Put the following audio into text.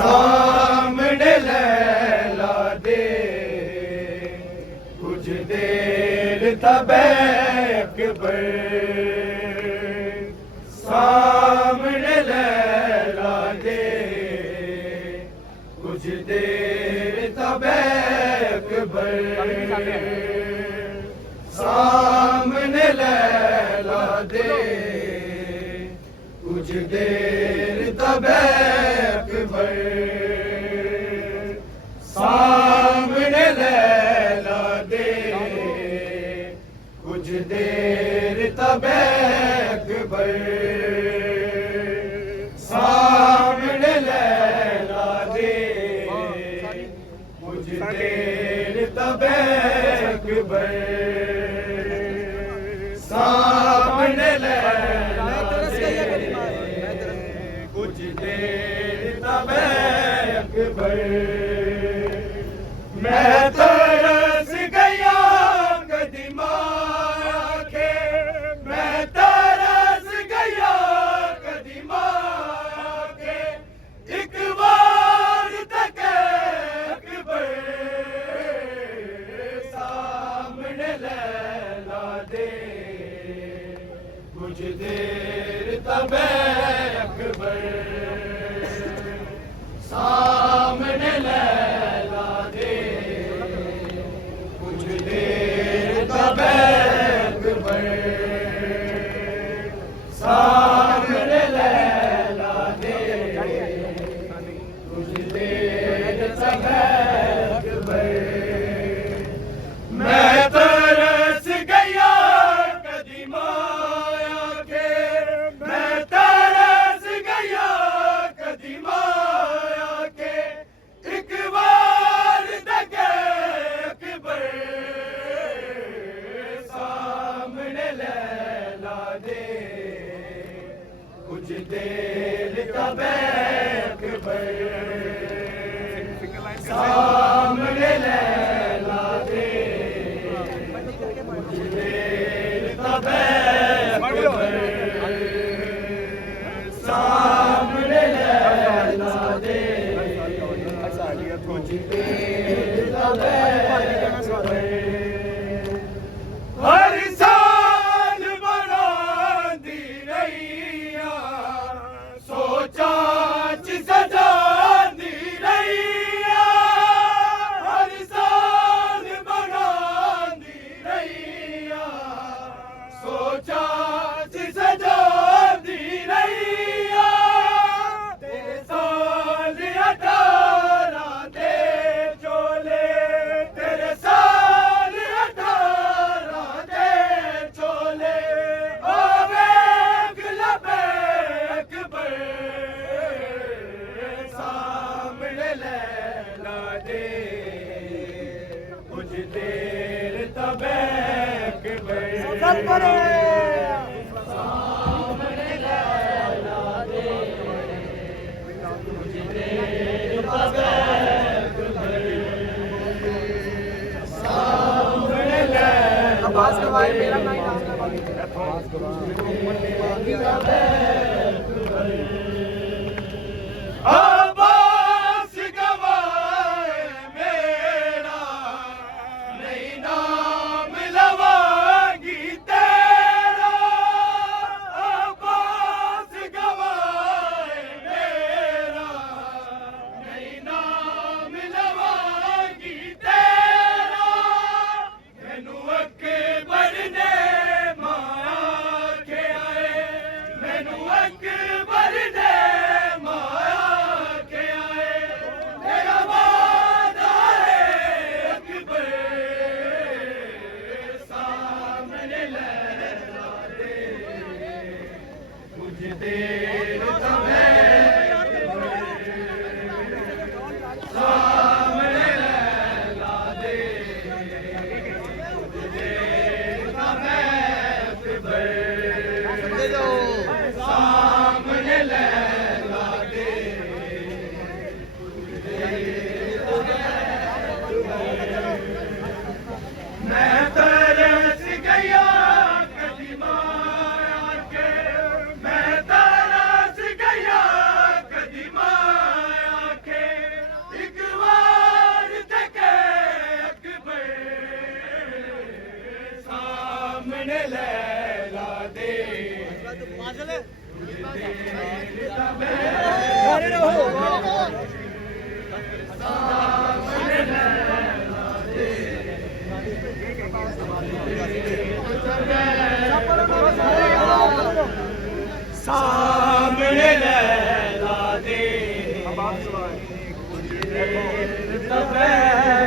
ਸਾਹਮਣੇ ਲੈਲਾ ਦੇ ਕੁਝ ਦੇਰ ਤਬੈਕਬਰ ਸਾਹਮਣੇ ਲੈਲਾ ਦੇ ਕੁਝ ਦੇਰ ਤਬੈਕਬਰ ਸਾਹਮਣੇ ਲੈਲਾ ਦੇ ਕੁਝ ਦੇਰ ਤਬੈਕਬਰ ਸਾਹਮਣੇ ਲੈਲਾ ਦੇ ਕੁਝ ਦੇਰ ਤਬੈਕਬਰ ਸਾਹਮਣੇ ਲੈਲਾ ਦੇ ਕੁਝ ਦੇਰ ਤਬੈਕਬਰ ਸਾਹਮਣੇ ਲੈਲਾ ਕੁਝ ਦੇਰ ਤਬੈਕਬਰ ਮੈਂ ਤਰਸ ਗਿਆ ਕਦਮਾਂ ਆਖੇ ਮੈਂ ਤਰਸ ਗਿਆ ਕਦਮਾਂ ਆਖੇ ਇੱਕ ਵਾਰ ਤੱਕ ਅਕਬਰ ਸਾਹਮਣੇ ਲੈਲਾ ਦੇ ਕੁਝ ਦੇਰ ਤਬੈਕਬਰ ਸਾਹਮਣੇ ਲੈਲਾ ਦੇ ਕੁਝ ਦੇਰ ਤਬੈਕਬਰ ਸਾਹਮਣੇ ਲੈਲਾ ਦੇ ਕੁਝ ਦੇਰ ਤਬੈਕਬਰ ਮੈਂ ਤਰਸ ਗਿਆ ਕਦਮਾਂ ਆਖੇ ਮੈਂ ਤਰਸ ਗਿਆ ਕਦਮਾਂ ਆਖੇ ਇੱਕ ਵਾਰ ਤੱਕ ਅਕਬਰ ਸਾਹਮਣੇ ਲੈਲਾ ਦੇ ਕੁਝ ਦੇਰ ਤਬੈਕਬਰ ਸਾਹਮਣੇ ਲੈਲਾ ਦੇ ਕੁਝ ਦੇਰ ਤਬੈਕਬਰ ਸਾਹਮਣੇ ਲੈਲਾ ਦੇ ਕੁਝ ਦੇਰ ਤਬੈਕਬਰ ਹਰ ਸਾਲ ਬਣਾਉਂਦੀ ਰਹੀ ਆ ਸੋਚਾਂ ਚ ਸਜਾਉਂਦੀ ਰਹੀ ਆ ਹਰ ਸਾਲ ਬਣਾਉਂਦੀ ਰਹੀ ਆ ਸੋਚਾਂ ਚ ਸਜਾਉਂਦੀ ਰਹੀ ਆ ਤੇਰੇ ਸਾਲ 18 ਦੇ ਚੋਲੇ ਤੇਰੇ ਸਾਲ 18 ਦੇ ਚੋਲੇ ਓ ਵੇਖ ਲੱਭੇ ਅਕਬਰ ਸਾਹਮਣੇ ਲੈਲਾ ਦੇ ਕੁਝ ਦੇਰ ਤਬੈਕਬਰ ਸਾਹਮਣੇ ਲੈਲਾ ਦੇ ਕੁਝ ਦੇਰ ਤਬੈਕਬਰ ਸਾਹਮਣੇ ਲੈਲਾ आवाज गवाए मेरा नहीं डांस करवाएंगे आवाज गवाए मेरा नहीं नाम लवांगी तेरा ਸਾਹਮਣੇ ਲੈ ਲਾ ਦੇ ਤਬੈ